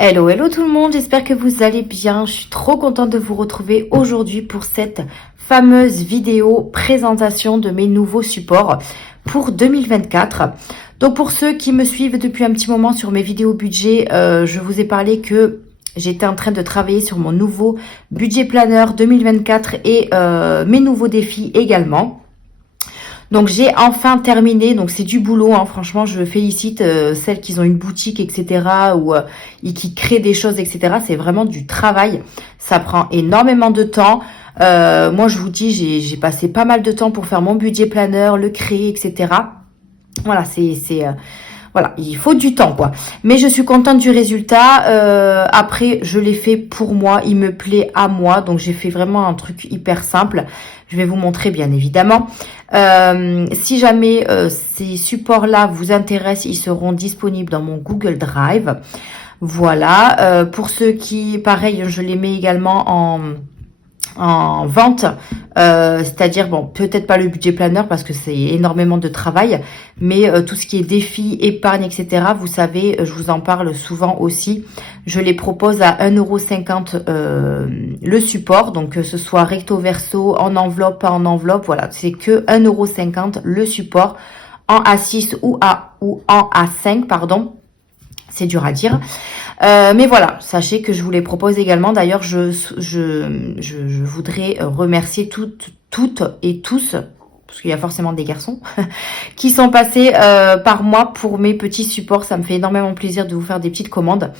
Hello, hello tout le monde, j'espère que vous allez bien. Je suis trop contente de vous retrouver aujourd'hui pour cette fameuse vidéo présentation de mes nouveaux supports pour 2024. Donc pour ceux qui me suivent depuis un petit moment sur mes vidéos budget, je vous ai parlé que j'étais en train de travailler sur mon nouveau budget planner 2024 et mes nouveaux défis également. Donc j'ai enfin terminé, donc c'est du boulot, hein. Franchement je félicite celles qui ont une boutique, etc. ou et qui créent des choses, etc. C'est vraiment du travail, ça prend énormément de temps. Moi je vous dis, j'ai passé pas mal de temps pour faire mon budget planner, le créer, etc. Voilà, voilà, il faut du temps quoi. Mais je suis contente du résultat. Après, je l'ai fait pour moi, il me plaît à moi. Donc j'ai fait vraiment un truc hyper simple. Je vais vous montrer bien évidemment. Si jamais ces supports-là vous intéressent, ils seront disponibles dans mon Google Drive. Voilà. Pour ceux qui, pareil, je les mets également en vente, c'est-à-dire, bon, peut-être pas le budget planner parce que c'est énormément de travail, mais tout ce qui est défi, épargne, etc., vous savez, je vous en parle souvent aussi, je les propose à 1,50 € le support, donc que ce soit recto verso, en enveloppe, pas en enveloppe, voilà, c'est que 1,50 € le support, en A6 ou en A5, pardon, c'est dur à dire. Mais voilà, sachez que je vous les propose également. D'ailleurs, je voudrais remercier toutes et tous, parce qu'il y a forcément des garçons, qui sont passés par moi pour mes petits supports. Ça me fait énormément plaisir de vous faire des petites commandes.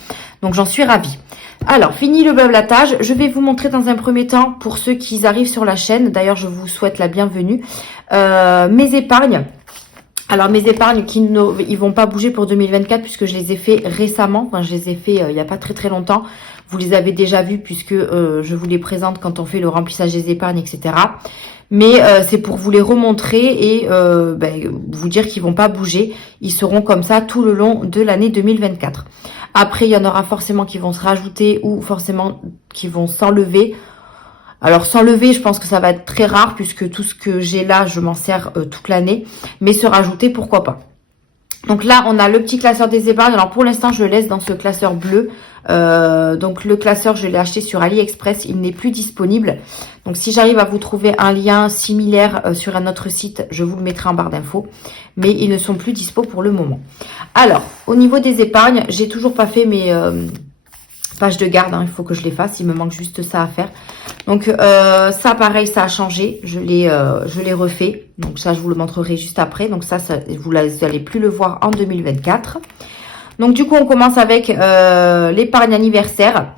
Donc, j'en suis ravie. Alors, fini le blablatage. Je vais vous montrer dans un premier temps, pour ceux qui arrivent sur la chaîne, d'ailleurs, je vous souhaite la bienvenue, mes épargnes. Alors mes épargnes ils vont pas bouger pour 2024 puisque je les ai fait récemment. Enfin, je les ai fait il y a pas très longtemps. Vous les avez déjà vus puisque je vous les présente quand on fait le remplissage des épargnes, etc. Mais c'est pour vous les remontrer et vous dire qu'ils vont pas bouger. Ils seront comme ça tout le long de l'année 2024. Après, il y en aura forcément qui vont se rajouter ou forcément qui vont s'enlever. Alors s'enlever, je pense que ça va être très rare puisque tout ce que j'ai là, je m'en sers toute l'année. Mais se rajouter, pourquoi pas. Donc là, on a le petit classeur des épargnes. Alors pour l'instant, je le laisse dans ce classeur bleu. Donc le classeur, je l'ai acheté sur AliExpress. Il n'est plus disponible. Donc si j'arrive à vous trouver un lien similaire sur un autre site, je vous le mettrai en barre d'infos. Mais ils ne sont plus dispo pour le moment. Alors, au niveau des épargnes, j'ai toujours pas fait mes pages de garde. Il faut que je les fasse. Il me manque juste ça à faire. Donc ça pareil, ça a changé, je l'ai refait, donc ça je vous le montrerai juste après, donc ça vous n'allez plus le voir en 2024. Donc du coup on commence avec l'épargne anniversaire.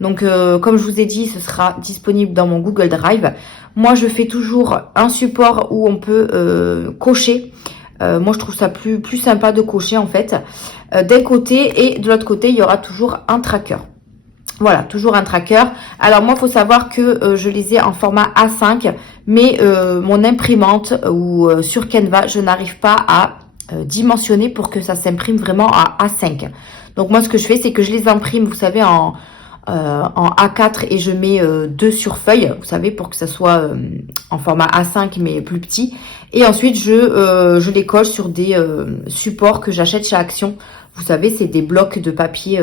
Donc comme je vous ai dit, ce sera disponible dans mon Google Drive. Moi je fais toujours un support où on peut cocher. Moi je trouve ça plus sympa de cocher en fait, d'un côté, et de l'autre côté il y aura toujours un tracker. Voilà, toujours un tracker. Alors moi, il faut savoir que je les ai en format A5, mais mon imprimante ou sur Canva, je n'arrive pas à dimensionner pour que ça s'imprime vraiment à A5. Donc moi, ce que je fais, c'est que je les imprime, vous savez, en A4 et je mets 2 sur feuille, vous savez, pour que ça soit en format A5 mais plus petit. Et ensuite, je les colle sur des supports que j'achète chez Action. Vous savez, c'est des blocs de papier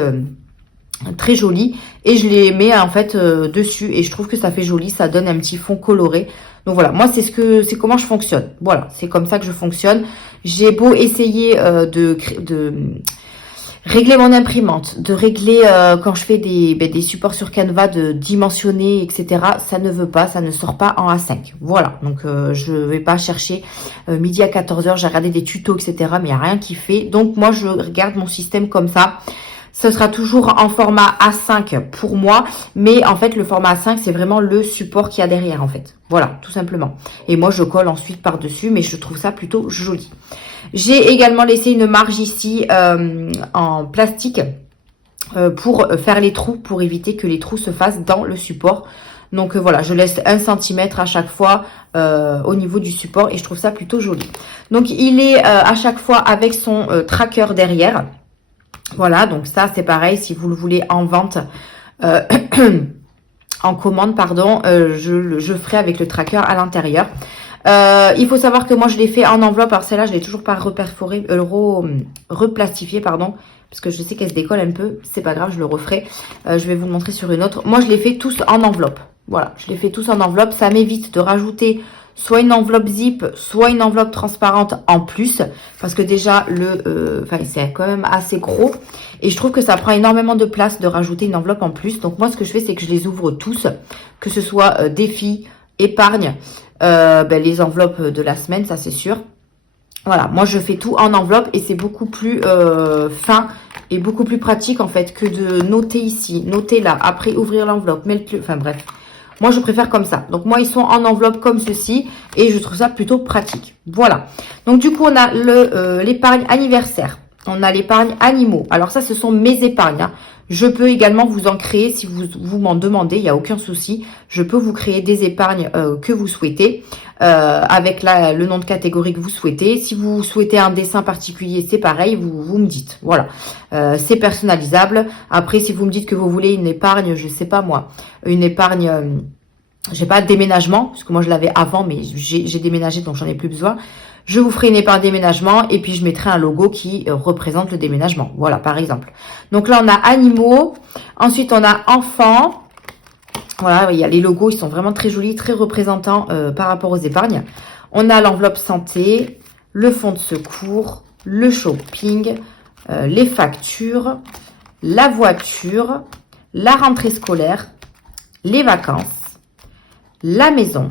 très joli et je les mets en fait dessus et je trouve que ça fait joli, ça donne un petit fond coloré. Donc voilà, moi c'est comment je fonctionne. Voilà, c'est comme ça que je fonctionne. J'ai beau essayer de régler mon imprimante, de régler quand je fais des supports sur Canva, de dimensionner, etc. Ça ne veut pas, ça ne sort pas en A5. Voilà, donc je vais pas chercher midi à 14 h, j'ai regardé des tutos, etc. Mais il n'y a rien qui fait. Donc moi je regarde mon système comme ça. Ce sera toujours en format A5 pour moi, mais en fait le format A5 c'est vraiment le support qu'il y a derrière en fait. Voilà, tout simplement. Et moi je colle ensuite par-dessus, mais je trouve ça plutôt joli. J'ai également laissé une marge ici en plastique pour faire les trous, pour éviter que les trous se fassent dans le support. Donc voilà, je laisse 1 cm à chaque fois au niveau du support et je trouve ça plutôt joli. Donc il est à chaque fois avec son tracker derrière. Voilà, donc ça c'est pareil, si vous le voulez en vente, en commande, pardon, je ferai avec le tracker à l'intérieur. Il faut savoir que moi, je l'ai fait en enveloppe. Alors celle-là, je l'ai toujours pas reperforée, replastifiée, pardon. Parce que je sais qu'elle se décolle un peu. C'est pas grave, je le referai. Je vais vous le montrer sur une autre. Moi, je les fais tous en enveloppe. Voilà, je les fais tous en enveloppe. Ça m'évite de rajouter soit une enveloppe zip, soit une enveloppe transparente en plus. Parce que déjà, c'est quand même assez gros. Et je trouve que ça prend énormément de place de rajouter une enveloppe en plus. Donc moi, ce que je fais, c'est que je les ouvre tous. Que ce soit défi, épargne, les enveloppes de la semaine, ça c'est sûr. Voilà, moi je fais tout en enveloppe et c'est beaucoup plus fin et beaucoup plus pratique en fait que de noter ici, noter là, après ouvrir l'enveloppe, mettre le... Enfin bref, moi je préfère comme ça. Donc moi ils sont en enveloppe comme ceci et je trouve ça plutôt pratique. Voilà, donc du coup on a l'épargne anniversaire, on a l'épargne animaux. Alors ça ce sont mes épargnes, hein. Je peux également vous en créer si vous m'en demandez, il n'y a aucun souci. Je peux vous créer des épargnes que vous souhaitez, avec le nom de catégorie que vous souhaitez. Si vous souhaitez un dessin particulier, c'est pareil, vous me dites. Voilà, c'est personnalisable. Après, si vous me dites que vous voulez une épargne, je sais pas moi, une épargne... j'ai pas de déménagement, parce que moi je l'avais avant, mais j'ai déménagé, donc j'en ai plus besoin. Je vous ferai une épargne déménagement et puis je mettrai un logo qui représente le déménagement. Voilà, par exemple. Donc là, on a animaux. Ensuite, on a enfants. Voilà, il y a les logos, ils sont vraiment très jolis, très représentants par rapport aux épargnes. On a l'enveloppe santé, le fonds de secours, le shopping, les factures, la voiture, la rentrée scolaire, les vacances, la maison,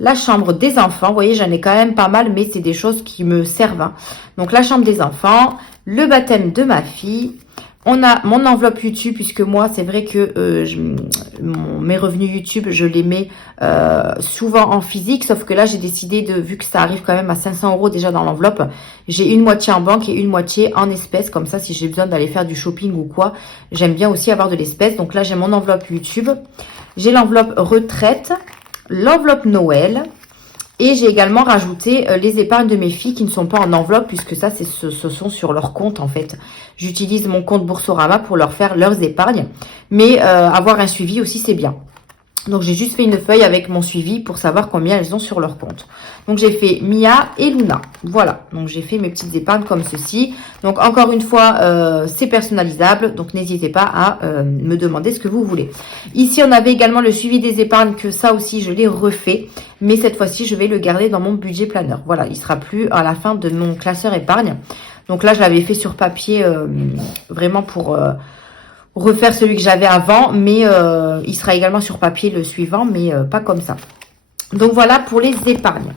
la chambre des enfants. Vous voyez, j'en ai quand même pas mal, mais c'est des choses qui me servent, hein. Donc, la chambre des enfants, le baptême de ma fille. On a mon enveloppe YouTube, puisque moi, c'est vrai que mes revenus YouTube, je les mets souvent en physique. Sauf que là, j'ai décidé, vu que ça arrive quand même à 500 € déjà dans l'enveloppe, j'ai une moitié en banque et une moitié en espèces. Comme ça, si j'ai besoin d'aller faire du shopping ou quoi, j'aime bien aussi avoir de l'espèce. Donc là, j'ai mon enveloppe YouTube. J'ai l'enveloppe retraite, l'enveloppe Noël et j'ai également rajouté les épargnes de mes filles qui ne sont pas en enveloppe puisque ça, ce sont sur leur compte en fait. J'utilise mon compte Boursorama pour leur faire leurs épargnes, mais avoir un suivi aussi, c'est bien. Donc, j'ai juste fait une feuille avec mon suivi pour savoir combien elles ont sur leur compte. Donc, j'ai fait Mia et Luna. Voilà. Donc, j'ai fait mes petites épargnes comme ceci. Donc, encore une fois, c'est personnalisable. Donc, n'hésitez pas à me demander ce que vous voulez. Ici, on avait également le suivi des épargnes que ça aussi, je l'ai refait. Mais cette fois-ci, je vais le garder dans mon budget planner. Voilà. Il sera plus à la fin de mon classeur épargne. Donc là, je l'avais fait sur papier vraiment pour... refaire celui que j'avais avant, mais il sera également sur papier le suivant, mais pas comme ça. Donc voilà pour les épargnes.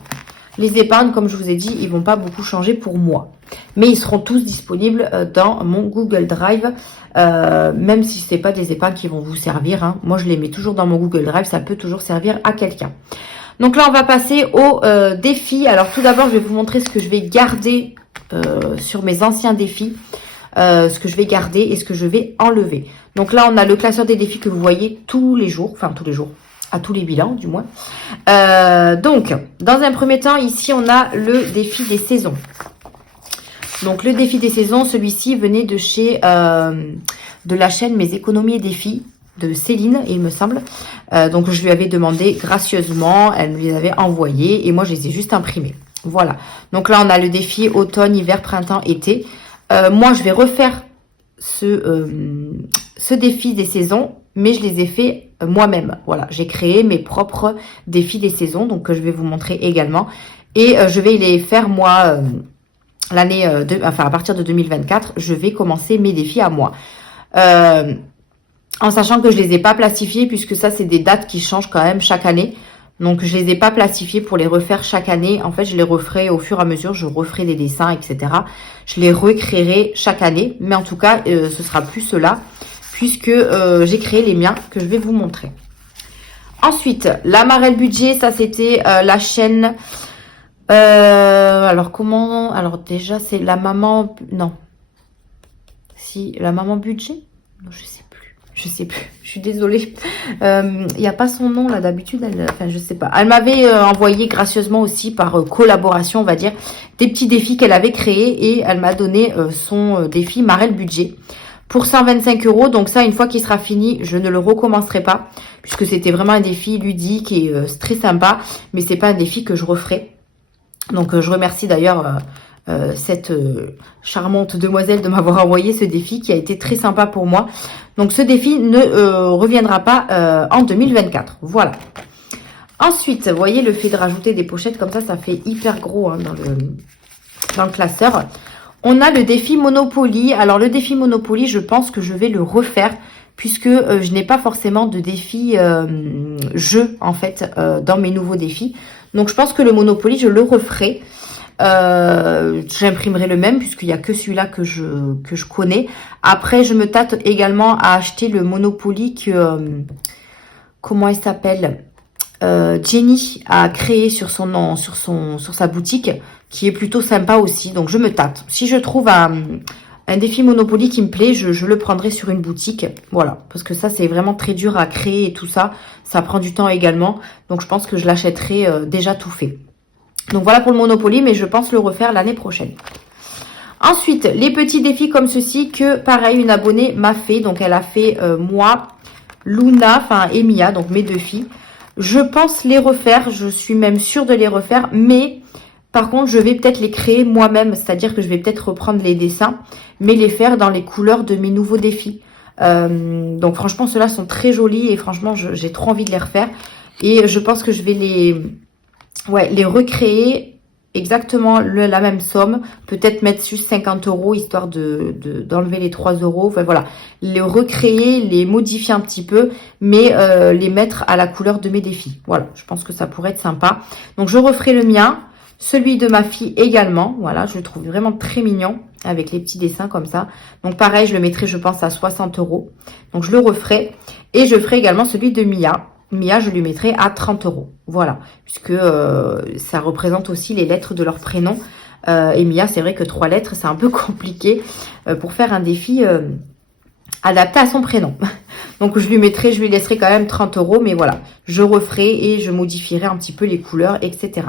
Les épargnes, comme je vous ai dit, ils vont pas beaucoup changer pour moi. Mais ils seront tous disponibles dans mon Google Drive, même si ce n'est pas des épargnes qui vont vous servir, hein. Moi, je les mets toujours dans mon Google Drive, ça peut toujours servir à quelqu'un. Donc là, on va passer au défi. Alors tout d'abord, je vais vous montrer ce que je vais garder sur mes anciens défis. Ce que je vais garder et ce que je vais enlever. Donc là, on a le classeur des défis que vous voyez tous les jours, enfin tous les jours, à tous les bilans du moins. Donc, dans un premier temps, ici, on a le défi des saisons. Donc, le défi des saisons, celui-ci venait de chez, de la chaîne Mes économies et défis de Céline, il me semble. Donc, je lui avais demandé gracieusement, elle me les avait envoyés et moi, je les ai juste imprimés. Voilà. Donc là, on a le défi automne, hiver, printemps, été. Moi, je vais refaire ce défi des saisons, mais je les ai fait moi-même. Voilà, j'ai créé mes propres défis des saisons, donc je vais vous montrer également. Et je vais les faire moi, à partir de 2024, je vais commencer mes défis à moi. En sachant que je les ai pas plastifiés, puisque ça, c'est des dates qui changent quand même chaque année. Donc, je les ai pas plastifiés pour les refaire chaque année. En fait, je les referai au fur et à mesure. Je referai des dessins, etc. Je les recréerai chaque année. Mais en tout cas, ce sera plus cela, puisque j'ai créé les miens que je vais vous montrer. Ensuite, la Marelle Budget, ça c'était la chaîne... alors, comment... Alors, déjà, c'est la maman... Non. Si, la maman Budget? Non, je sais plus. Je sais plus, je suis désolée. Il n'y a pas son nom là d'habitude. Enfin, je sais pas. Elle m'avait envoyé gracieusement aussi par collaboration, on va dire, des petits défis qu'elle avait créés et elle m'a donné son défi Marelle Budget pour 125 €. Donc ça, une fois qu'il sera fini, je ne le recommencerai pas, puisque c'était vraiment un défi ludique et très sympa, mais c'est pas un défi que je referai. Donc je remercie d'ailleurs cette charmante demoiselle de m'avoir envoyé ce défi qui a été très sympa pour moi. Donc ce défi ne reviendra pas en 2024. Voilà. Ensuite, vous voyez, le fait de rajouter des pochettes comme ça fait hyper gros hein, dans le classeur. On a le défi Monopoly. Alors le défi Monopoly, je pense que je vais le refaire puisque je n'ai pas forcément de défi jeu en fait dans mes nouveaux défis. Donc je pense que le Monopoly, je le referai. J'imprimerai le même puisqu'il n'y a que celui-là que je connais. Après, je me tâte également à acheter le Monopoly que... comment il s'appelle Jenny a créé sur sa boutique, qui est plutôt sympa aussi. Donc je me tâte. Si je trouve un défi Monopoly qui me plaît, je le prendrai sur une boutique. Voilà, parce que ça c'est vraiment très dur à créer et tout ça. Ça prend du temps également. Donc je pense que je l'achèterai déjà tout fait. Donc voilà pour le Monopoly, mais je pense le refaire l'année prochaine. Ensuite, les petits défis comme ceci que pareil une abonnée m'a fait. Donc elle a fait moi, Luna, enfin et Mia, donc mes deux filles. Je pense les refaire, je suis même sûre de les refaire, mais par contre, je vais peut-être les créer moi-même, c'est-à-dire que je vais peut-être reprendre les dessins, mais les faire dans les couleurs de mes nouveaux défis. Donc franchement, ceux-là sont très jolis et franchement, j'ai trop envie de les refaire. Et je pense que je vais les recréer exactement la même somme, peut-être mettre juste 50 € histoire d'enlever les 3 €. Enfin voilà, les recréer, les modifier un petit peu, mais les mettre à la couleur de mes défis. Voilà, je pense que ça pourrait être sympa. Donc je referai le mien, celui de ma fille également. Voilà, je le trouve vraiment très mignon avec les petits dessins comme ça. Donc pareil, je le mettrai, je pense, à 60 €. Donc je le referai et je ferai également celui de Mia. Mia, je lui mettrai à 30 €. Voilà, puisque ça représente aussi les lettres de leur prénom. Et Mia, c'est vrai que 3 lettres, c'est un peu compliqué pour faire un défi adapté à son prénom. Donc je lui laisserai quand même 30 €, mais voilà, je referai et je modifierai un petit peu les couleurs, etc.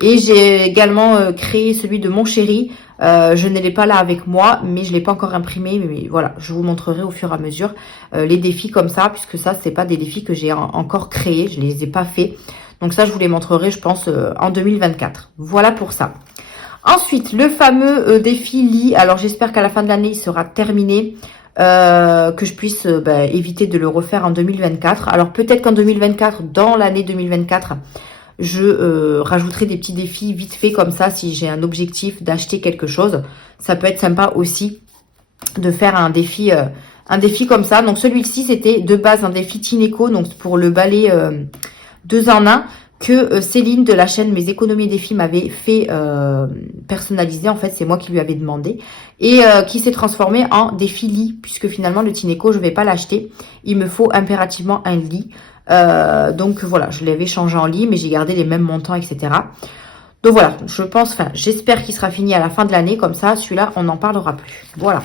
Et j'ai également créé celui de mon chéri. Je ne l'ai pas là avec moi, mais je ne l'ai pas encore imprimé. Mais voilà, je vous montrerai au fur et à mesure les défis comme ça, puisque ça, c'est pas des défis que j'ai encore créés, je les ai pas faits. Donc ça, je vous les montrerai, je pense, en 2024. Voilà pour ça. Ensuite, le fameux défi lit. Alors, j'espère qu'à la fin de l'année, il sera terminé. Que je puisse éviter de le refaire en 2024. Alors, peut-être qu'en 2024, dans l'année 2024, je rajouterai des petits défis vite fait comme ça, si j'ai un objectif d'acheter quelque chose. Ça peut être sympa aussi de faire un défi comme ça. Donc, celui-ci, c'était de base un défi Tineco, donc pour le balai 2 en 1, que Céline de la chaîne Mes économies défis m'avait fait personnaliser. En fait, c'est moi qui lui avais demandé. Et qui s'est transformé en défi lit, puisque finalement, le Tineco, je ne vais pas l'acheter. Il me faut impérativement un lit. Donc voilà, je l'avais changé en lit, mais j'ai gardé les mêmes montants, etc. Donc voilà, j'espère qu'il sera fini à la fin de l'année. Comme ça, celui-là, on n'en parlera plus. Voilà.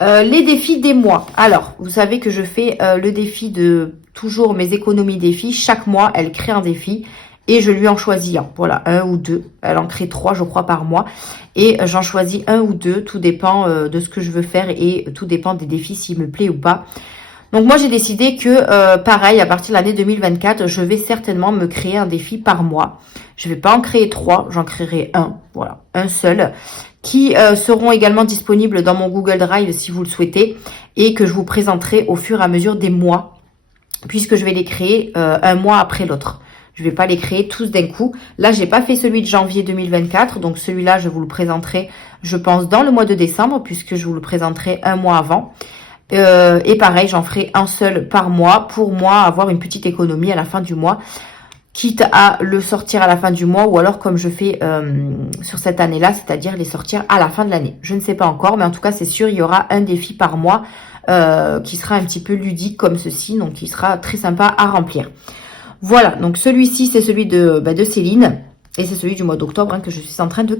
Les défis des mois. Alors, vous savez que je fais le défi de toujours mes économies défis. Chaque mois, elle crée un défi et je lui en choisis un. Voilà, un ou deux. Elle en crée 3, je crois, par mois. Et j'en choisis un ou deux. Tout dépend de ce que je veux faire et tout dépend des défis, s'il me plaît ou pas. Donc moi, j'ai décidé que, pareil, à partir de l'année 2024, je vais certainement me créer un défi par mois. Je ne vais pas en créer 3, j'en créerai un. Voilà, un seul, qui seront également disponibles dans mon Google Drive si vous le souhaitez et que je vous présenterai au fur et à mesure des mois, puisque je vais les créer un mois après l'autre. Je ne vais pas les créer tous d'un coup. Là, j'ai pas fait celui de janvier 2024, donc celui-là, je vous le présenterai, je pense, dans le mois de décembre, puisque je vous le présenterai un mois avant. Et pareil, j'en ferai un seul par mois pour moi avoir une petite économie à la fin du mois, quitte à le sortir à la fin du mois ou alors comme je fais sur cette année-là, c'est-à-dire les sortir à la fin de l'année. Je ne sais pas encore, mais en tout cas, c'est sûr, il y aura un défi par mois qui sera un petit peu ludique comme ceci, donc qui sera très sympa à remplir. Voilà, donc celui-ci, c'est celui de Céline et c'est celui du mois d'octobre que je suis en train de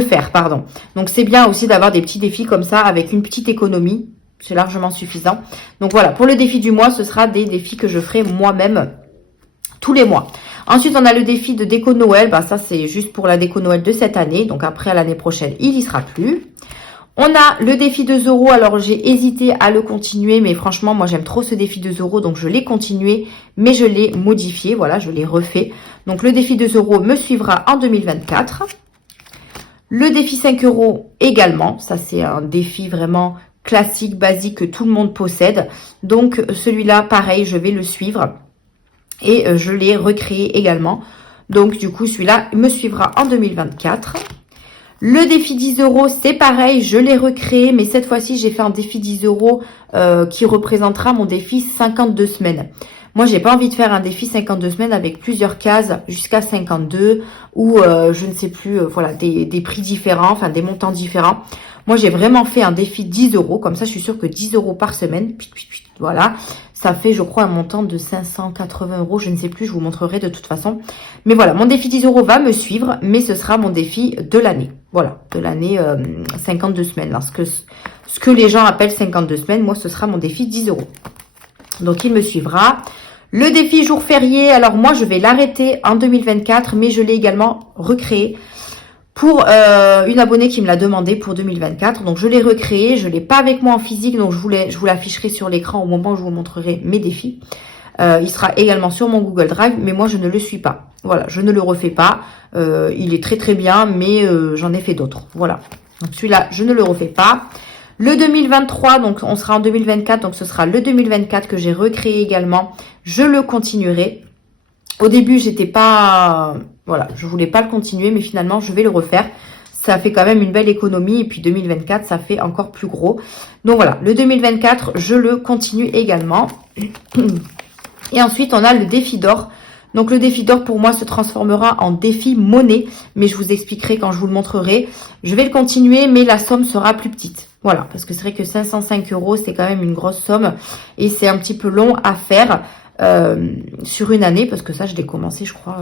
faire, pardon. Donc c'est bien aussi d'avoir des petits défis comme ça avec une petite économie, c'est largement suffisant. Donc voilà, pour le défi du mois, ce sera des défis que je ferai moi-même tous les mois. Ensuite, on a le défi de déco Noël. Ça, c'est juste pour la déco Noël de cette année. Donc après, à l'année prochaine, il y sera plus. On a le défi 2 €. Alors, j'ai hésité à le continuer, mais franchement, moi, j'aime trop ce défi 2 €. Donc, je l'ai continué, mais je l'ai modifié. Voilà, je l'ai refait. Donc, le défi 2 € me suivra en 2024. Le défi 5 € également. Ça, c'est un défi vraiment classique, basique, que tout le monde possède. Donc, celui-là, pareil, je vais le suivre. Et je l'ai recréé également. Donc, du coup, celui-là me suivra en 2024. Le défi 10 €, c'est pareil, je l'ai recréé, mais cette fois-ci, j'ai fait un défi 10 € qui représentera mon défi 52 semaines. Moi, j'ai pas envie de faire un défi 52 semaines avec plusieurs cases jusqu'à 52 ou je ne sais plus, voilà, des prix différents, enfin des montants différents. Moi, j'ai vraiment fait un défi 10 €, comme ça, je suis sûre que 10 € par semaine, voilà, ça fait, je crois, un montant de 580 €, je ne sais plus, je vous montrerai de toute façon. Mais voilà, mon défi 10 € va me suivre, mais ce sera mon défi de l'année. Voilà, de l'année 52 semaines. Là, ce que les gens appellent 52 semaines, moi, ce sera mon défi 10 €. Donc, il me suivra. Le défi jour férié, alors moi, je vais l'arrêter en 2024, mais je l'ai également recréé pour une abonnée qui me l'a demandé pour 2024. Donc, je l'ai recréé. Je ne l'ai pas avec moi en physique, donc je vous l'afficherai sur l'écran au moment où je vous montrerai mes défis. Il sera également sur mon Google Drive, mais moi, je ne le suis pas. Voilà, je ne le refais pas. Il est très, très bien, mais j'en ai fait d'autres. Voilà. Donc, celui-là, je ne le refais pas. Le 2023, donc on sera en 2024, donc ce sera le 2024 que j'ai recréé également. Je le continuerai. Au début, j'étais pas... Voilà, je voulais pas le continuer, mais finalement, je vais le refaire. Ça fait quand même une belle économie. Et puis 2024, ça fait encore plus gros. Donc voilà, le 2024, je le continue également. Et ensuite, on a le défi d'or. Donc le défi d'or pour moi se transformera en défi monnaie, mais je vous expliquerai quand je vous le montrerai. Je vais le continuer, mais la somme sera plus petite. Voilà, parce que c'est vrai que 505 €, c'est quand même une grosse somme et c'est un petit peu long à faire sur une année, parce que ça, je l'ai commencé, je crois.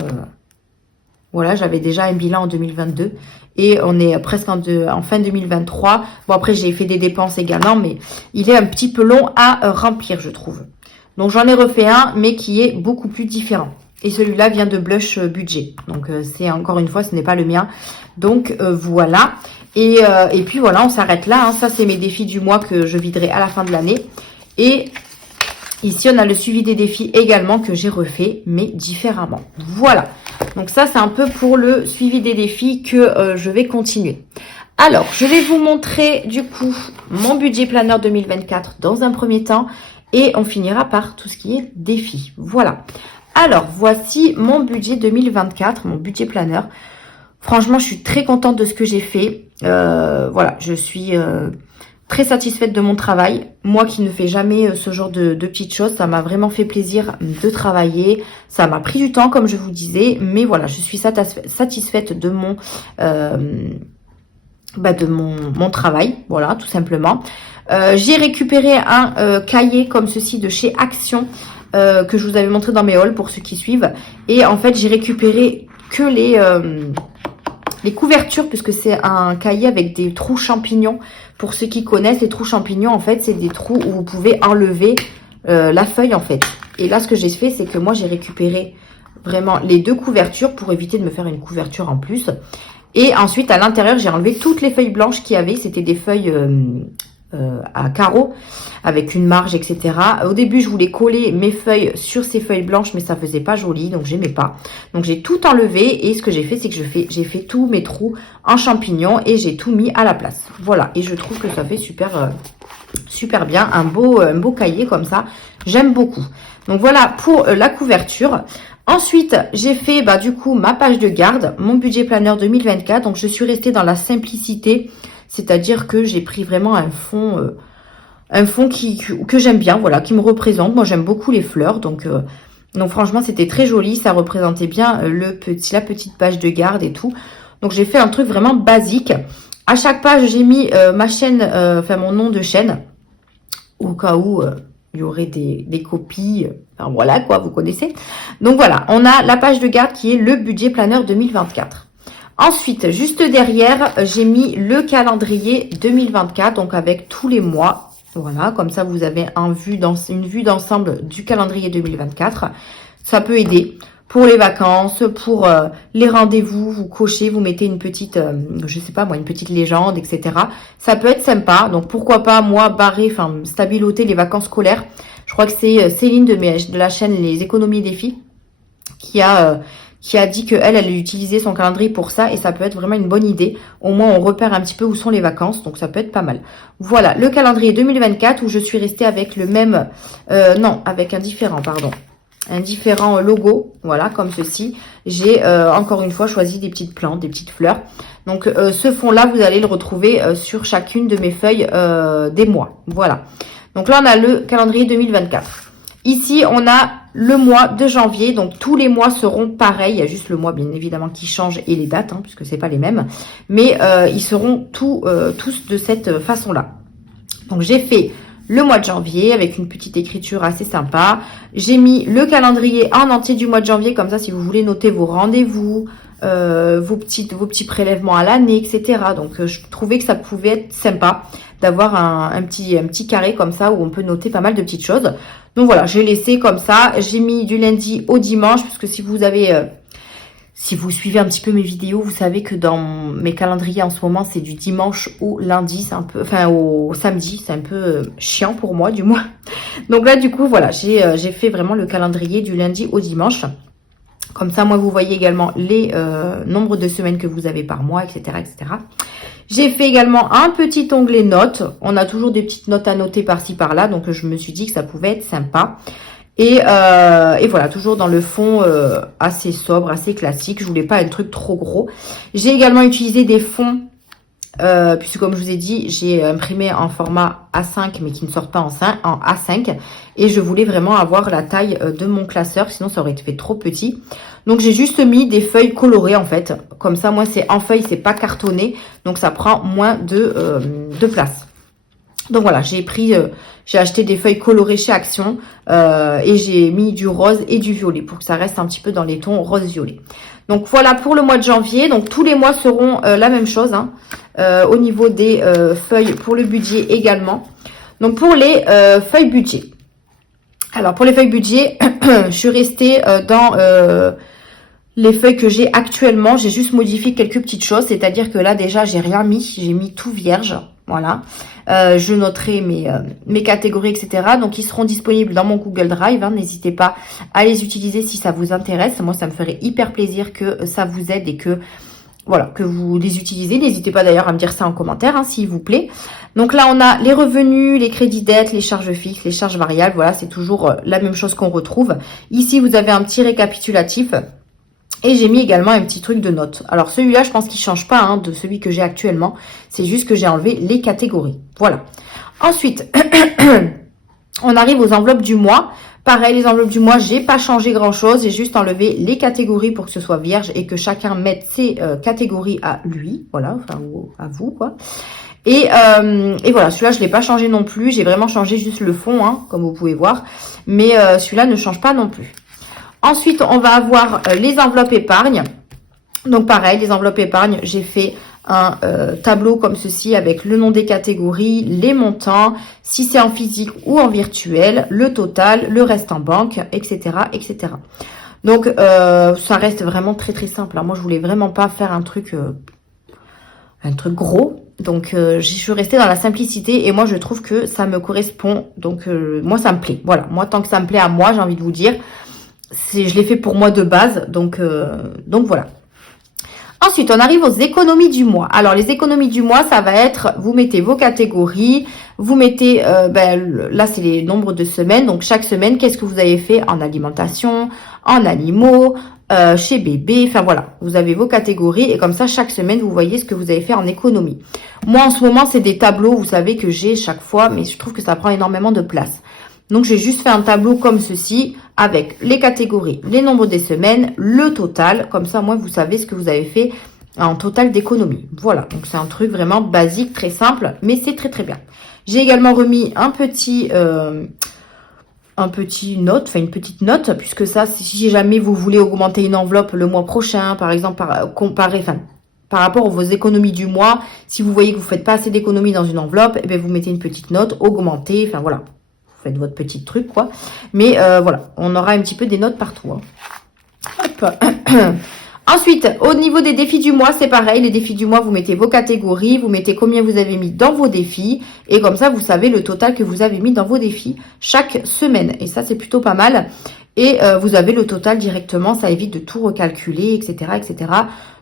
Voilà, j'avais déjà un bilan en 2022 et on est presque en fin 2023. Bon, après, j'ai fait des dépenses également, mais il est un petit peu long à remplir, je trouve. Donc, j'en ai refait un, mais qui est beaucoup plus différent. Et celui-là vient de Blush Budget. Donc, c'est encore une fois, ce n'est pas le mien. Donc, voilà. Et puis, voilà, on s'arrête là. Hein. Ça, c'est mes défis du mois que je viderai à la fin de l'année. Et ici, on a le suivi des défis également que j'ai refait, mais différemment. Voilà. Donc, ça, c'est un peu pour le suivi des défis que je vais continuer. Alors, je vais vous montrer, du coup, mon budget planner 2024 dans un premier temps. Et on finira par tout ce qui est défis. Voilà. Alors, voici mon budget 2024, mon budget planner. Franchement, je suis très contente de ce que j'ai fait. Voilà, je suis très satisfaite de mon travail. Moi qui ne fais jamais ce genre de petites choses, ça m'a vraiment fait plaisir de travailler. Ça m'a pris du temps, comme je vous disais. Mais voilà, je suis satisfaite de mon travail. Voilà, tout simplement. J'ai récupéré un cahier comme ceci de chez Action. Que je vous avais montré dans mes hauls pour ceux qui suivent. Et en fait, j'ai récupéré que les couvertures, puisque c'est un cahier avec des trous champignons. Pour ceux qui connaissent, les trous champignons, en fait, c'est des trous où vous pouvez enlever la feuille, en fait. Et là, ce que j'ai fait, c'est que moi, j'ai récupéré vraiment les deux couvertures pour éviter de me faire une couverture en plus. Et ensuite, à l'intérieur, j'ai enlevé toutes les feuilles blanches qu'il y avait. C'était des feuilles à carreaux avec une marge, etc. Au début, je voulais coller mes feuilles sur ces feuilles blanches, mais ça faisait pas joli, donc j'aimais pas. Donc j'ai tout enlevé et ce que j'ai fait, c'est que j'ai fait tous mes trous en champignons et j'ai tout mis à la place. Voilà, et je trouve que ça fait super bien, un beau cahier comme ça. J'aime beaucoup. Donc voilà pour la couverture. Ensuite, j'ai fait du coup ma page de garde, mon budget planner 2024. Donc je suis restée dans la simplicité. C'est-à-dire que j'ai pris vraiment un fond que j'aime bien, voilà, qui me représente. Moi, j'aime beaucoup les fleurs, donc franchement, c'était très joli. Ça représentait bien la petite page de garde et tout. Donc, j'ai fait un truc vraiment basique. À chaque page, j'ai mis ma chaîne, mon nom de chaîne, au cas où il y aurait des copies. Enfin, voilà, quoi, vous connaissez. Donc, voilà, on a la page de garde qui est le budget planner 2024. Ensuite, juste derrière, j'ai mis le calendrier 2024, donc avec tous les mois. Voilà, comme ça, vous avez une vue d'ensemble du calendrier 2024. Ça peut aider. pour les vacances, pour les rendez-vous, vous cochez, vous mettez une petite, je sais pas moi, une petite légende, etc. Ça peut être sympa. Donc pourquoi pas, moi, barrer, enfin, stabiloter les vacances scolaires. Je crois que c'est Céline de la chaîne Les Économies des Filles qui a dit qu'elle allait utiliser son calendrier pour ça et ça peut être vraiment une bonne idée. Au moins, on repère un petit peu où sont les vacances, donc ça peut être pas mal. Voilà, le calendrier 2024 où je suis restée avec le même... non, avec un différent, pardon. Un différent logo, voilà, comme ceci. J'ai encore une fois choisi des petites plantes, des petites fleurs. Donc, ce fond-là, vous allez le retrouver sur chacune de mes feuilles des mois. Voilà. Donc là, on a le calendrier 2024. Ici, on a le mois de janvier. Donc, tous les mois seront pareils. Il y a juste le mois, bien évidemment, qui change et les dates, hein, puisque c'est pas les mêmes. Mais ils seront tous de cette façon-là. Donc, j'ai fait le mois de janvier avec une petite écriture assez sympa. J'ai mis le calendrier en entier du mois de janvier. Comme ça, si vous voulez noter vos rendez-vous, vos petits prélèvements à l'année, etc. Donc, je trouvais que ça pouvait être sympa d'avoir un petit carré comme ça où on peut noter pas mal de petites choses. Donc voilà, j'ai laissé comme ça. J'ai mis du lundi au dimanche, puisque si vous avez... si vous suivez un petit peu mes vidéos, vous savez que dans mes calendriers en ce moment, c'est du dimanche au lundi, c'est un peu, enfin au samedi, c'est un peu chiant pour moi du moins. Donc là, du coup, voilà, j'ai fait vraiment le calendrier du lundi au dimanche. Comme ça, moi, vous voyez également les nombres de semaines que vous avez par mois, etc., etc. J'ai fait également un petit onglet notes. On a toujours des petites notes à noter par-ci, par-là. Donc, je me suis dit que ça pouvait être sympa. Et voilà, toujours dans le fond assez sobre, assez classique. Je voulais pas un truc trop gros. J'ai également utilisé des fonds, puisque comme je vous ai dit, j'ai imprimé en format A5, mais qui ne sort pas en A5. Et je voulais vraiment avoir la taille de mon classeur, sinon ça aurait été fait trop petit. Donc j'ai juste mis des feuilles colorées en fait. Comme ça, moi c'est en feuille, c'est pas cartonné. Donc ça prend moins de place. Donc voilà, j'ai acheté des feuilles colorées chez Action et j'ai mis du rose et du violet pour que ça reste un petit peu dans les tons rose-violet. Donc voilà pour le mois de janvier. Donc tous les mois seront la même chose hein, au niveau des feuilles pour le budget également. Donc pour les feuilles budget. Alors pour les feuilles budget, je suis restée dans... les feuilles que j'ai actuellement, j'ai juste modifié quelques petites choses. C'est-à-dire que là, déjà, j'ai rien mis. J'ai mis tout vierge. Voilà. Je noterai mes catégories, etc. Donc, ils seront disponibles dans mon Google Drive. Hein. N'hésitez pas à les utiliser si ça vous intéresse. Moi, ça me ferait hyper plaisir que ça vous aide et que... Voilà, que vous les utilisez. N'hésitez pas d'ailleurs à me dire ça en commentaire, hein, s'il vous plaît. Donc là, on a les revenus, les crédits dettes, les charges fixes, les charges variables. Voilà, c'est toujours la même chose qu'on retrouve. Ici, vous avez un petit récapitulatif. Et j'ai mis également un petit truc de notes. Alors celui-là, je pense qu'il ne change pas hein, de celui que j'ai actuellement. C'est juste que j'ai enlevé les catégories. Voilà. Ensuite, on arrive aux enveloppes du mois. Pareil, les enveloppes du mois, j'ai pas changé grand-chose. J'ai juste enlevé les catégories pour que ce soit vierge et que chacun mette ses catégories à lui. Voilà, enfin à vous quoi. Et voilà, celui-là, je ne l'ai pas changé non plus. J'ai vraiment changé juste le fond, hein, comme vous pouvez voir. Mais celui-là ne change pas non plus. Ensuite, on va avoir les enveloppes épargne. Donc, pareil, les enveloppes épargne, j'ai fait un tableau comme ceci avec le nom des catégories, les montants, si c'est en physique ou en virtuel, le total, le reste en banque, etc., etc. Donc, ça reste vraiment très, très simple. Alors, moi, je voulais vraiment pas faire un truc gros. Donc, je suis restée dans la simplicité et moi, je trouve que ça me correspond. Donc, moi, ça me plaît. Voilà, moi, tant que ça me plaît à moi, j'ai envie de vous dire... je l'ai fait pour moi de base, donc voilà. Ensuite, on arrive aux économies du mois. Alors, les économies du mois, ça va être, vous mettez vos catégories, vous mettez, là, c'est les nombres de semaines. Donc, chaque semaine, qu'est-ce que vous avez fait en alimentation, en animaux, chez bébé. Enfin, voilà, vous avez vos catégories et comme ça, chaque semaine, vous voyez ce que vous avez fait en économie. Moi, en ce moment, c'est des tableaux, vous savez, que j'ai chaque fois, mais je trouve que ça prend énormément de place. Donc, j'ai juste fait un tableau comme ceci avec les catégories, les nombres des semaines, le total. Comme ça, moi, vous savez ce que vous avez fait en total d'économie. Voilà, donc c'est un truc vraiment basique, très simple, mais c'est très, très bien. J'ai également remis une petite note, puisque ça, si jamais vous voulez augmenter une enveloppe le mois prochain, par exemple, par rapport à vos économies du mois, si vous voyez que vous ne faites pas assez d'économies dans une enveloppe, eh bien, vous mettez une petite note, augmenter, enfin voilà. Faites votre petit truc quoi, mais voilà, on aura un petit peu des notes partout hein. Hop. Ensuite, au niveau des défis du mois, c'est pareil. Les défis du mois, vous mettez vos catégories, vous mettez combien vous avez mis dans vos défis. Et comme ça, vous savez le total que vous avez mis dans vos défis chaque semaine. Et ça, c'est plutôt pas mal. Et vous avez le total directement. Ça évite de tout recalculer, etc., etc.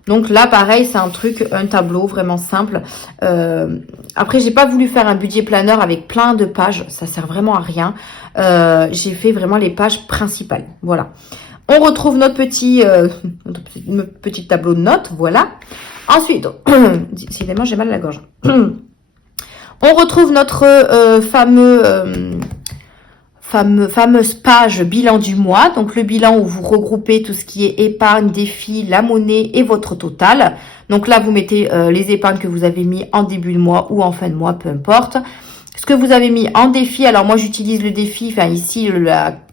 Donc là, pareil, c'est un tableau vraiment simple. Après, j'ai pas voulu faire un budget planner avec plein de pages. Ça sert vraiment à rien. J'ai fait vraiment les pages principales. Voilà. On retrouve notre petit tableau de notes, voilà. Ensuite, décidément j'ai mal à la gorge. On retrouve notre fameuse page bilan du mois. Donc le bilan où vous regroupez tout ce qui est épargne, défi, la monnaie et votre total. Donc là vous mettez les épargnes que vous avez mis en début de mois ou en fin de mois, peu importe. Ce que vous avez mis en défi, alors moi j'utilise le défi, enfin ici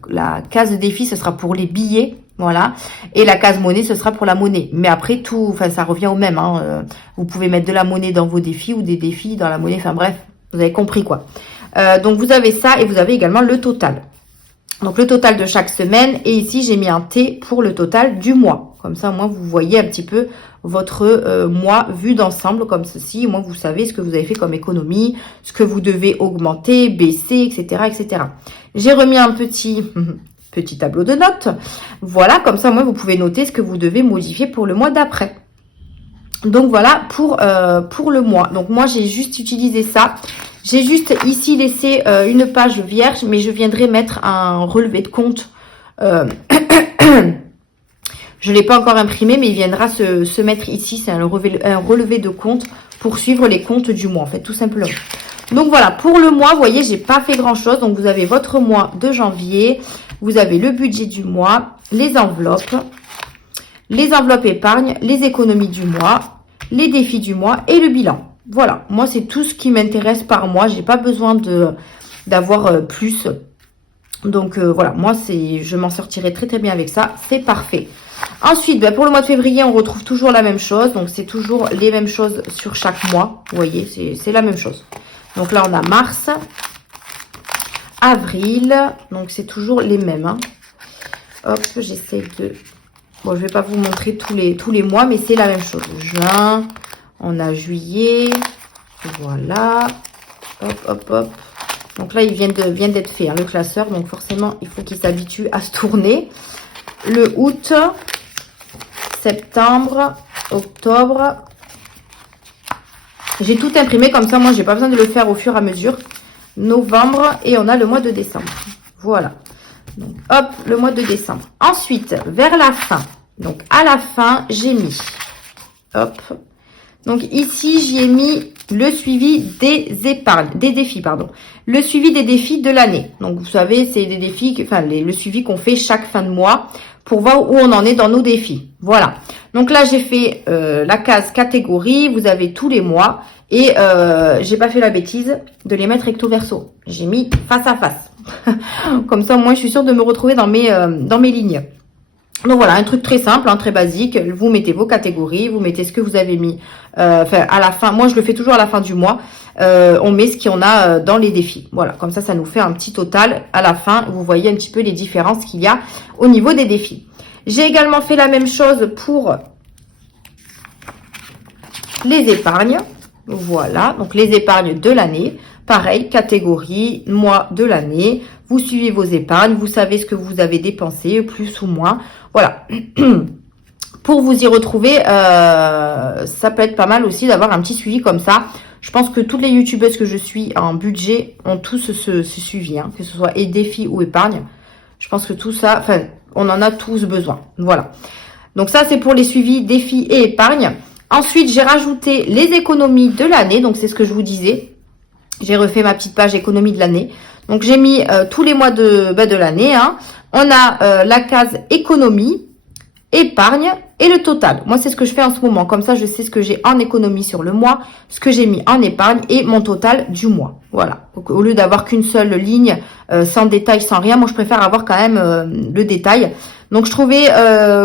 la case de défi ce sera pour les billets, voilà, et la case monnaie ce sera pour la monnaie. Mais après tout, enfin ça revient au même, hein. Vous pouvez mettre de la monnaie dans vos défis ou des défis dans la monnaie, enfin bref, vous avez compris quoi. Donc vous avez ça et vous avez également le total. Donc le total de chaque semaine et ici j'ai mis un T pour le total du mois. Comme ça, au moins vous voyez un petit peu votre mois vu d'ensemble comme ceci. Au moins vous savez ce que vous avez fait comme économie, ce que vous devez augmenter, baisser, etc., etc. J'ai remis un petit tableau de notes. Voilà, comme ça, moi vous pouvez noter ce que vous devez modifier pour le mois d'après. Donc voilà pour le mois. Donc moi j'ai juste utilisé ça. J'ai juste ici laissé une page vierge, mais je viendrai mettre un relevé de compte. Je ne l'ai pas encore imprimé, mais il viendra se mettre ici. C'est un relevé de compte pour suivre les comptes du mois, en fait, tout simplement. Donc voilà, pour le mois, vous voyez, j'ai pas fait grand-chose. Donc vous avez votre mois de janvier, vous avez le budget du mois, les enveloppes épargne, les économies du mois, les défis du mois et le bilan. Voilà, moi c'est tout ce qui m'intéresse par mois. J'ai pas besoin d'avoir plus. Donc voilà, moi je m'en sortirai très très bien avec ça. C'est parfait. Ensuite, ben, pour le mois de février, on retrouve toujours la même chose. Donc c'est toujours les mêmes choses sur chaque mois. Vous voyez, c'est la même chose. Donc là, on a mars, avril. Donc c'est toujours les mêmes. Hein. Hop, j'essaie de... Bon, je vais pas vous montrer tous les mois, mais c'est la même chose. Juin, on a juillet, voilà. Hop, hop, hop. Donc là, il vient d'être fait, hein, le classeur. Donc forcément, il faut qu'il s'habitue à se tourner. Le août, septembre, octobre. J'ai tout imprimé comme ça. Moi, j'ai pas besoin de le faire au fur et à mesure. Novembre et on a le mois de décembre. Voilà. Donc, hop, le mois de décembre. Ensuite, vers la fin. Donc, à la fin, j'ai mis. Hop. Donc, ici, j'y ai mis le suivi des défis, pardon. Le suivi des défis de l'année. Donc, vous savez, c'est des défis, le suivi qu'on fait chaque fin de mois pour voir où on en est dans nos défis. Voilà. Donc là, j'ai fait la case catégorie. Vous avez tous les mois. Et j'ai pas fait la bêtise de les mettre recto verso. J'ai mis face à face. Comme ça, au moins, je suis sûre de me retrouver dans mes lignes. Donc voilà, un truc très simple, hein, très basique. Vous mettez vos catégories, vous mettez ce que vous avez mis à la fin. Moi, je le fais toujours à la fin du mois. On met ce qu'on a dans les défis. Voilà, comme ça nous fait un petit total. À la fin, vous voyez un petit peu les différences qu'il y a au niveau des défis. J'ai également fait la même chose pour les épargnes. Voilà, donc les épargnes de l'année. Pareil, catégorie, mois de l'année. Vous suivez vos épargnes, vous savez ce que vous avez dépensé, plus ou moins. Voilà. Pour vous y retrouver, ça peut être pas mal aussi d'avoir un petit suivi comme ça. Je pense que toutes les youtubeuses que je suis en budget ont tous ce suivi, hein, que ce soit défi ou épargne. Je pense que tout ça, on en a tous besoin. Voilà. Donc ça, c'est pour les suivis défis et épargne. Ensuite, j'ai rajouté les économies de l'année. Donc, c'est ce que je vous disais. J'ai refait ma petite page économie de l'année. Donc, j'ai mis tous les mois de l'année. Hein. On a la case économie, épargne et le total. Moi, c'est ce que je fais en ce moment. Comme ça, je sais ce que j'ai en économie sur le mois, ce que j'ai mis en épargne et mon total du mois. Voilà. Donc, au lieu d'avoir qu'une seule ligne, sans détail, sans rien, moi, je préfère avoir quand même le détail. Donc, je trouvais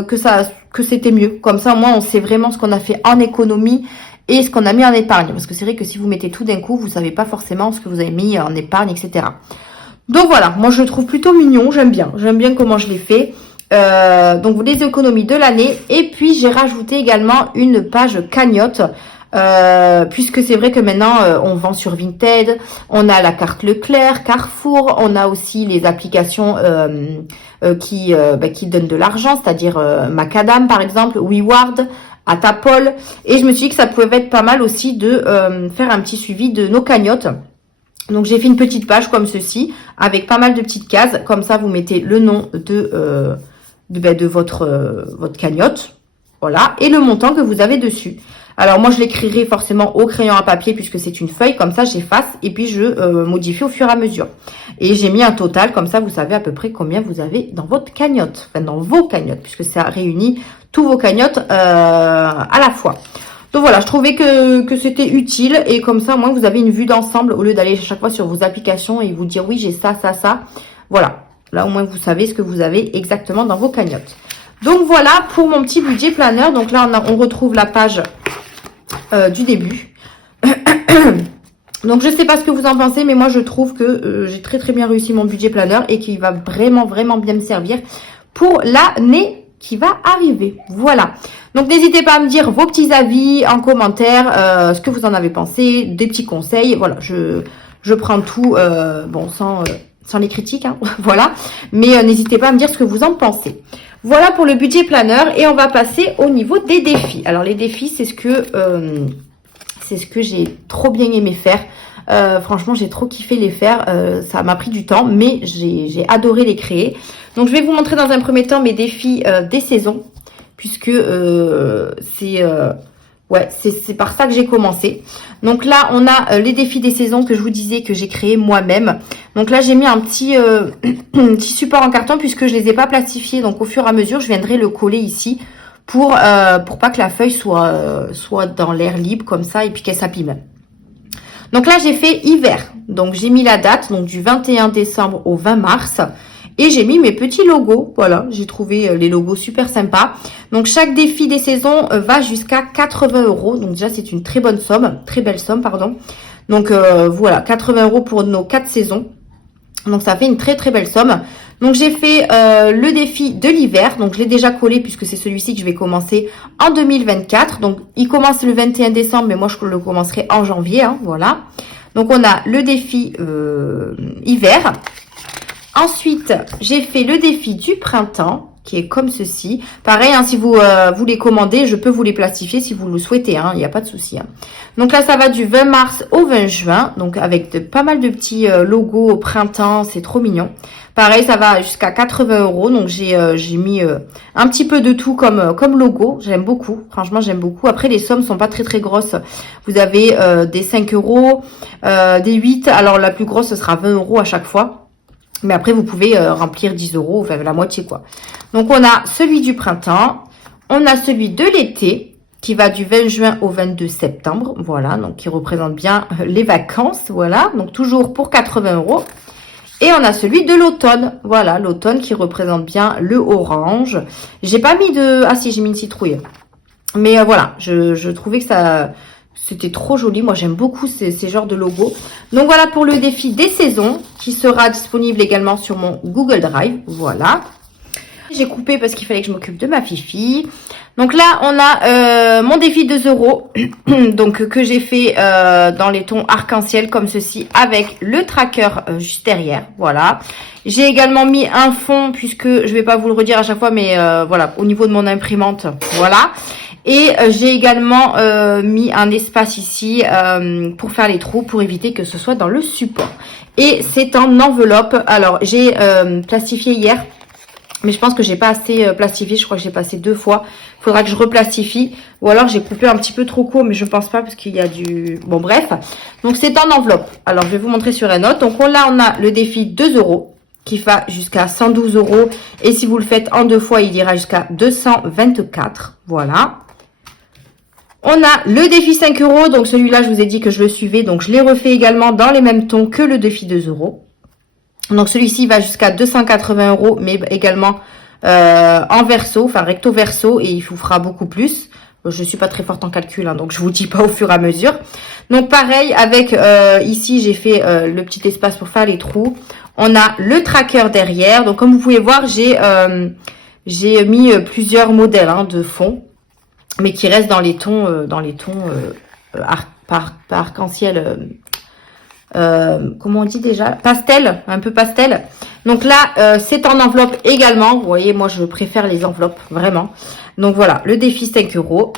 que c'était mieux. Comme ça, au moins, on sait vraiment ce qu'on a fait en économie et ce qu'on a mis en épargne. Parce que c'est vrai que si vous mettez tout d'un coup, vous savez pas forcément ce que vous avez mis en épargne, etc. Donc voilà, moi je le trouve plutôt mignon, j'aime bien. J'aime bien comment je l'ai fait. Donc les économies de l'année. Et puis j'ai rajouté également une page cagnotte. Puisque c'est vrai que maintenant on vend sur Vinted, on a la carte Leclerc, Carrefour, on a aussi les applications qui donnent de l'argent, c'est-à-dire Macadam par exemple, WeWard, Atapol, et je me suis dit que ça pouvait être pas mal aussi de faire un petit suivi de nos cagnottes. Donc j'ai fait une petite page comme ceci, avec pas mal de petites cases, comme ça vous mettez le nom de votre cagnotte, voilà, et le montant que vous avez dessus. Alors moi je l'écrirai forcément au crayon à papier puisque c'est une feuille, comme ça j'efface et puis je modifie au fur et à mesure. Et j'ai mis un total, comme ça vous savez à peu près combien vous avez dans votre cagnotte, enfin dans vos cagnottes, puisque ça réunit tous vos cagnottes à la fois. Donc voilà, je trouvais que c'était utile et comme ça au moins vous avez une vue d'ensemble au lieu d'aller à chaque fois sur vos applications et vous dire oui j'ai ça, ça, ça. Voilà, là au moins vous savez ce que vous avez exactement dans vos cagnottes. Donc voilà pour mon petit budget planner. Donc là on retrouve la page du début. Donc je sais pas ce que vous en pensez, mais moi je trouve que j'ai très très bien réussi mon budget planner et qu'il va vraiment bien me servir pour l'année qui va arriver. Voilà. Donc n'hésitez pas à me dire vos petits avis en commentaire, ce que vous en avez pensé, des petits conseils. Voilà, je prends tout, bon sans les critiques, hein, voilà. Mais n'hésitez pas à me dire ce que vous en pensez. Voilà pour le budget planner et on va passer au niveau des défis. Alors les défis, c'est ce que j'ai trop bien aimé faire. Franchement, j'ai trop kiffé les faire. Ça m'a pris du temps, mais j'ai adoré les créer. Donc je vais vous montrer dans un premier temps mes défis des saisons, puisque c'est par ça que j'ai commencé. Donc là, on a les défis des saisons que je vous disais que j'ai créé moi-même. Donc là, j'ai mis un petit, petit support en carton puisque je les ai pas plastifiés. Donc au fur et à mesure, je viendrai le coller ici pour pas que la feuille soit dans l'air libre comme ça et puis qu'elle s'abîme. Donc là, j'ai fait hiver. Donc j'ai mis la date, donc du 21 décembre au 20 mars. Et j'ai mis mes petits logos. Voilà, j'ai trouvé les logos super sympas. Donc, chaque défi des saisons va jusqu'à 80 €. Donc, déjà, c'est une très bonne somme. Très belle somme, pardon. Donc, voilà, 80 € pour nos 4 saisons. Donc, ça fait une très, très belle somme. Donc, j'ai fait le défi de l'hiver. Donc, je l'ai déjà collé puisque c'est celui-ci que je vais commencer en 2024. Donc, il commence le 21 décembre, mais moi, je le commencerai en janvier. Hein, voilà. Donc, on a le défi hiver. Ensuite, j'ai fait le défi du printemps, qui est comme ceci. Pareil, hein, si vous les commandez, je peux vous les plastifier si vous le souhaitez, hein, il n'y a pas de souci. Hein. Donc là, ça va du 20 mars au 20 juin, donc avec pas mal de petits logos au printemps, c'est trop mignon. Pareil, ça va jusqu'à 80 €, donc j'ai mis un petit peu de tout comme logo. J'aime beaucoup, franchement, j'aime beaucoup. Après, les sommes sont pas très très grosses. Vous avez des 5 €, des 8, alors la plus grosse, ce sera 20 € à chaque fois. Mais après, vous pouvez remplir 10 €, enfin la moitié quoi. Donc, on a celui du printemps. On a celui de l'été qui va du 20 juin au 22 septembre. Voilà, donc qui représente bien les vacances. Voilà, donc toujours pour 80 €. Et on a celui de l'automne. Voilà, l'automne qui représente bien le orange. J'ai pas mis de... Ah si, j'ai mis une citrouille. Mais voilà, je trouvais que ça... C'était trop joli. Moi, j'aime beaucoup ces genres de logos. Donc, voilà pour le défi des saisons qui sera disponible également sur mon Google Drive. Voilà. J'ai coupé parce qu'il fallait que je m'occupe de ma fifi. Donc là, on a mon défi 2 €. Donc, que j'ai fait dans les tons arc-en-ciel comme ceci avec le tracker juste derrière. Voilà. J'ai également mis un fond puisque je vais pas vous le redire à chaque fois, mais voilà, au niveau de mon imprimante. Voilà. Et j'ai également mis un espace ici pour faire les trous, pour éviter que ce soit dans le support. Et c'est en enveloppe. Alors, j'ai plastifié hier, mais je pense que j'ai pas assez plastifié. Je crois que j'ai passé 2 fois. Il faudra que je replastifie. Ou alors, j'ai coupé un petit peu trop court, mais je pense pas parce qu'il y a du... Bon, bref. Donc, c'est en enveloppe. Alors, je vais vous montrer sur Enote. Donc, là, on a le défi 2 € qui va jusqu'à 112 €. Et si vous le faites en 2 fois, il ira jusqu'à 224. Voilà. On a le défi 5 €, donc celui-là, je vous ai dit que je le suivais, donc je l'ai refait également dans les mêmes tons que le défi 2 €. Donc celui-ci va jusqu'à 280 €, mais également en verso, enfin recto verso, et il vous fera beaucoup plus. Je suis pas très forte en calcul, hein, donc je vous dis pas au fur et à mesure. Donc pareil, avec ici, j'ai fait le petit espace pour faire les trous. On a le tracker derrière, donc comme vous pouvez voir, J'ai mis plusieurs modèles hein, de fond, mais qui restent dans les tons, par arc-en-ciel. Comment on dit déjà, pastel, un peu pastel. Donc là c'est en enveloppe également, vous voyez, moi je préfère les enveloppes vraiment. Donc voilà, le défi 5 €.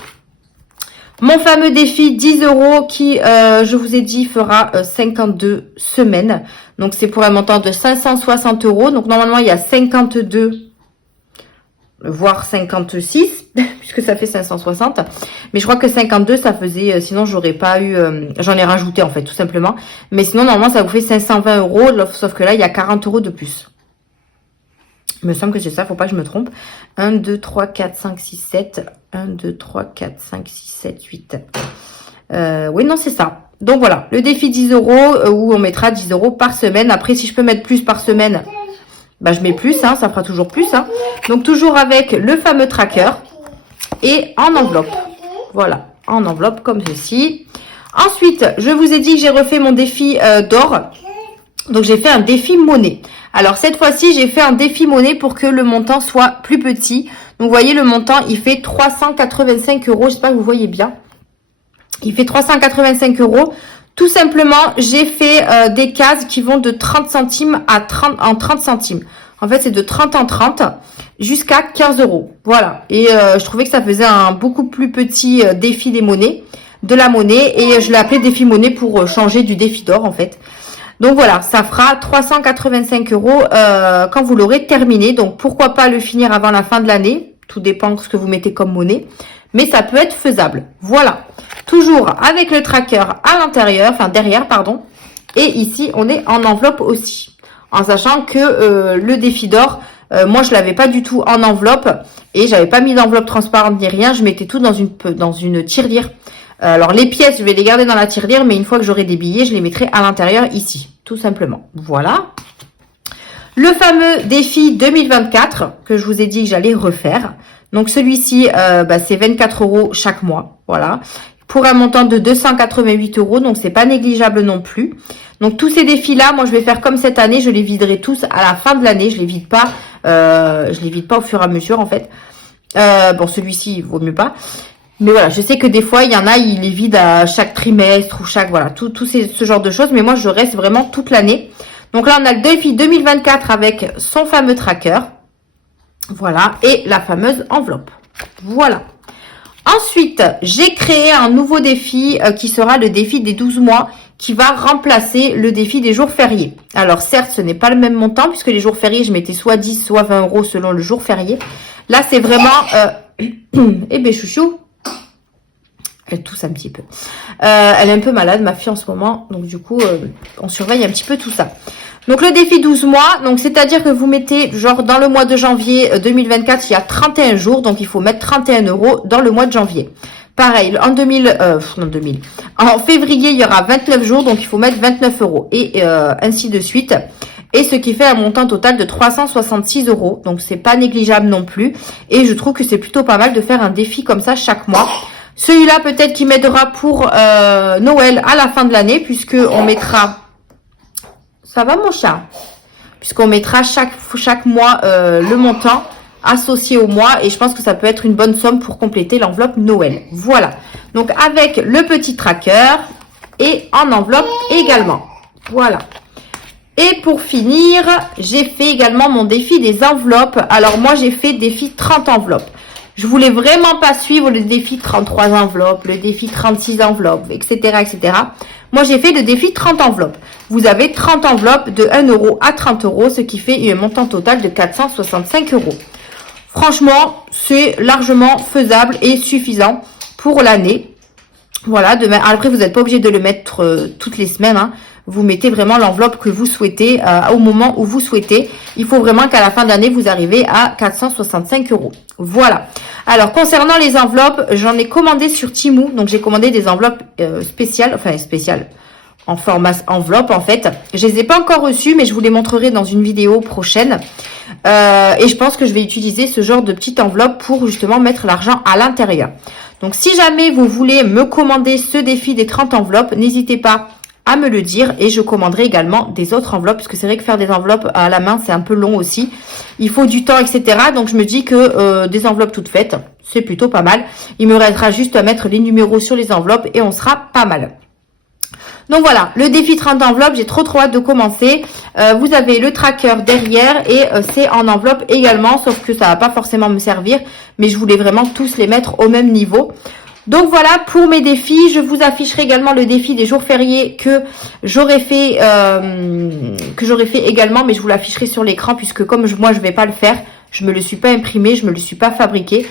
Mon fameux défi 10 € qui je vous ai dit fera 52 semaines, donc c'est pour un montant de 560 €. Donc normalement il y a 52 voire 56 puisque ça fait 560, mais je crois que 52 ça faisait, sinon j'aurais pas eu, j'en ai rajouté en fait tout simplement, mais sinon normalement ça vous fait 520 €, sauf que là il y a 40 € de plus. Il me semble que c'est ça, faut pas que je me trompe. 1 2 3 4 5 6 7 1 2 3 4 5 6 7 8 oui non c'est ça. Donc voilà, le défi 10 € où on mettra 10 € par semaine. Après si je peux mettre plus par semaine, bah je mets plus, hein, ça fera toujours plus. Hein. Donc toujours avec le fameux tracker et en enveloppe. Voilà, en enveloppe comme ceci. Ensuite, je vous ai dit que j'ai refait mon défi d'or. Donc j'ai fait un défi monnaie. Alors cette fois-ci, j'ai fait un défi monnaie pour que le montant soit plus petit. Donc vous voyez, le montant, il fait 385 €. J'espère que vous voyez bien. Il fait 385 €. Tout simplement, j'ai fait des cases qui vont de 30 centimes à 30 centimes. En fait, c'est de 30 en 30 jusqu'à 15 €. Voilà. Et je trouvais que ça faisait un beaucoup plus petit défi des monnaies, de la monnaie. Et je l'ai appelé défi monnaie pour changer du défi d'or, en fait. Donc voilà, ça fera 385 € quand vous l'aurez terminé. Donc pourquoi pas le finir avant la fin de l'année. Tout dépend de ce que vous mettez comme monnaie. Mais ça peut être faisable. Voilà. Toujours avec le tracker à l'intérieur, enfin derrière, pardon. Et ici, on est en enveloppe aussi. En sachant que le défi d'or, moi, je l'avais pas du tout en enveloppe. Et j'avais pas mis d'enveloppe transparente ni rien. Je mettais tout dans une tirelire. Alors, les pièces, je vais les garder dans la tirelire. Mais une fois que j'aurai des billets, je les mettrai à l'intérieur ici. Tout simplement. Voilà. Le fameux défi 2024 que je vous ai dit que j'allais refaire. Donc, celui-ci, c'est 24 € chaque mois. Voilà. Pour un montant de 288 €, donc c'est pas négligeable non plus. Donc tous ces défis-là, moi je vais faire comme cette année, je les viderai tous à la fin de l'année, je les vide pas au fur et à mesure en fait. Bon celui-ci, il vaut mieux pas. Mais voilà, je sais que des fois, il y en a, ils les vident à chaque trimestre ou chaque, voilà, ce genre de choses. Mais moi, je reste vraiment toute l'année. Donc là, on a le défi 2024 avec son fameux tracker. Voilà, et la fameuse enveloppe. Voilà. Ensuite, j'ai créé un nouveau défi qui sera le défi des 12 mois qui va remplacer le défi des jours fériés. Alors certes, ce n'est pas le même montant puisque les jours fériés, je mettais soit 10, soit 20 € selon le jour férié. Là, c'est vraiment... eh ben chouchou, elle tousse un petit peu. Elle est un peu malade, ma fille, en ce moment. Donc du coup, on surveille un petit peu tout ça. Donc le défi 12 mois, donc c'est-à-dire que vous mettez, genre dans le mois de janvier 2024, il y a 31 jours, donc il faut mettre 31 € dans le mois de janvier. Pareil, en en février, il y aura 29 jours, donc il faut mettre 29 €, et ainsi de suite. Et ce qui fait un montant total de 366 €, donc c'est pas négligeable non plus. Et je trouve que c'est plutôt pas mal de faire un défi comme ça chaque mois. Celui-là, peut-être qu'il m'aidera pour Noël à la fin de l'année, puisque on mettra... Ça va mon chat? Puisqu'on mettra chaque mois le montant associé au mois. Et je pense que ça peut être une bonne somme pour compléter l'enveloppe Noël. Voilà. Donc avec le petit tracker et en enveloppe également. Voilà. Et pour finir, j'ai fait également mon défi des enveloppes. Alors moi, j'ai fait défi 30 enveloppes. Je voulais vraiment pas suivre le défi 33 enveloppes, le défi 36 enveloppes, etc., etc. Moi, j'ai fait le défi 30 enveloppes. Vous avez 30 enveloppes de 1 € à 30 €, ce qui fait un montant total de 465 €. Franchement, c'est largement faisable et suffisant pour l'année. Voilà, après, vous n'êtes pas obligé de le mettre toutes les semaines, hein. Vous mettez vraiment l'enveloppe que vous souhaitez au moment où vous souhaitez. Il faut vraiment qu'à la fin d'année, vous arrivez à 465 €. Voilà. Alors, concernant les enveloppes, j'en ai commandé sur Temu. Donc, j'ai commandé des enveloppes spéciales en format enveloppe, en fait. Je les ai pas encore reçues, mais je vous les montrerai dans une vidéo prochaine. Et je pense que je vais utiliser ce genre de petite enveloppe pour justement mettre l'argent à l'intérieur. Donc, si jamais vous voulez me commander ce défi des 30 enveloppes, n'hésitez pas à me le dire et je commanderai également des autres enveloppes parce que c'est vrai que faire des enveloppes à la main c'est un peu long aussi. Il faut du temps, etc. Donc je me dis que des enveloppes toutes faites, c'est plutôt pas mal. Il me restera juste à mettre les numéros sur les enveloppes et on sera pas mal. Donc voilà, le défi 30 enveloppes, j'ai trop hâte de commencer. Vous avez le tracker derrière et c'est en enveloppe également, sauf que ça va pas forcément me servir. Mais je voulais vraiment tous les mettre au même niveau. Donc voilà pour mes défis. Je vous afficherai également le défi des jours fériés que j'aurais fait également, mais je vous l'afficherai sur l'écran puisque comme moi je vais pas le faire, je me le suis pas imprimé, je me le suis pas fabriqué.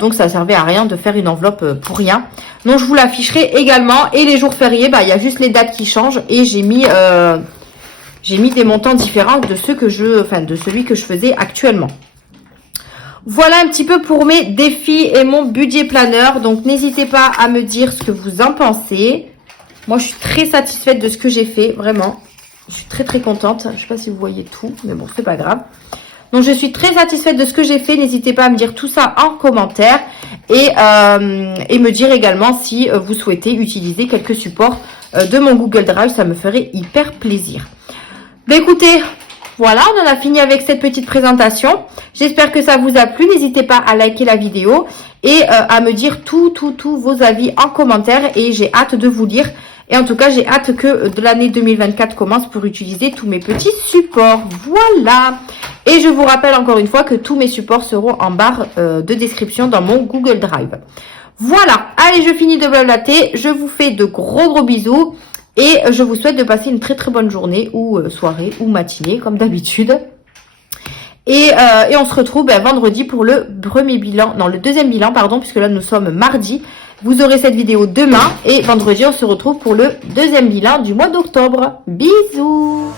Donc ça servait à rien de faire une enveloppe pour rien. Donc je vous l'afficherai également. Et les jours fériés, il y a juste les dates qui changent et j'ai mis des montants différents de celui que je faisais actuellement. Voilà un petit peu pour mes défis et mon budget planeur. Donc n'hésitez pas à me dire ce que vous en pensez. Moi je suis très satisfaite de ce que j'ai fait, vraiment. Je suis très très contente. Je ne sais pas si vous voyez tout, mais bon, c'est pas grave. Donc je suis très satisfaite de ce que j'ai fait. N'hésitez pas à me dire tout ça en commentaire. Et me dire également si vous souhaitez utiliser quelques supports de mon Google Drive. Ça me ferait hyper plaisir. Écoutez, voilà, on en a fini avec cette petite présentation. J'espère que ça vous a plu. N'hésitez pas à liker la vidéo et à me dire tous vos avis en commentaire. Et j'ai hâte de vous lire. Et en tout cas, j'ai hâte que de l'année 2024 commence pour utiliser tous mes petits supports. Voilà. Et je vous rappelle encore une fois que tous mes supports seront en barre de description dans mon Google Drive. Voilà. Allez, je finis de blablater. Je vous fais de gros bisous. Et je vous souhaite de passer une très très bonne journée ou soirée ou matinée comme d'habitude. Et on se retrouve vendredi pour le deuxième bilan, puisque là nous sommes mardi. Vous aurez cette vidéo demain et vendredi on se retrouve pour le deuxième bilan du mois d'octobre. Bisous!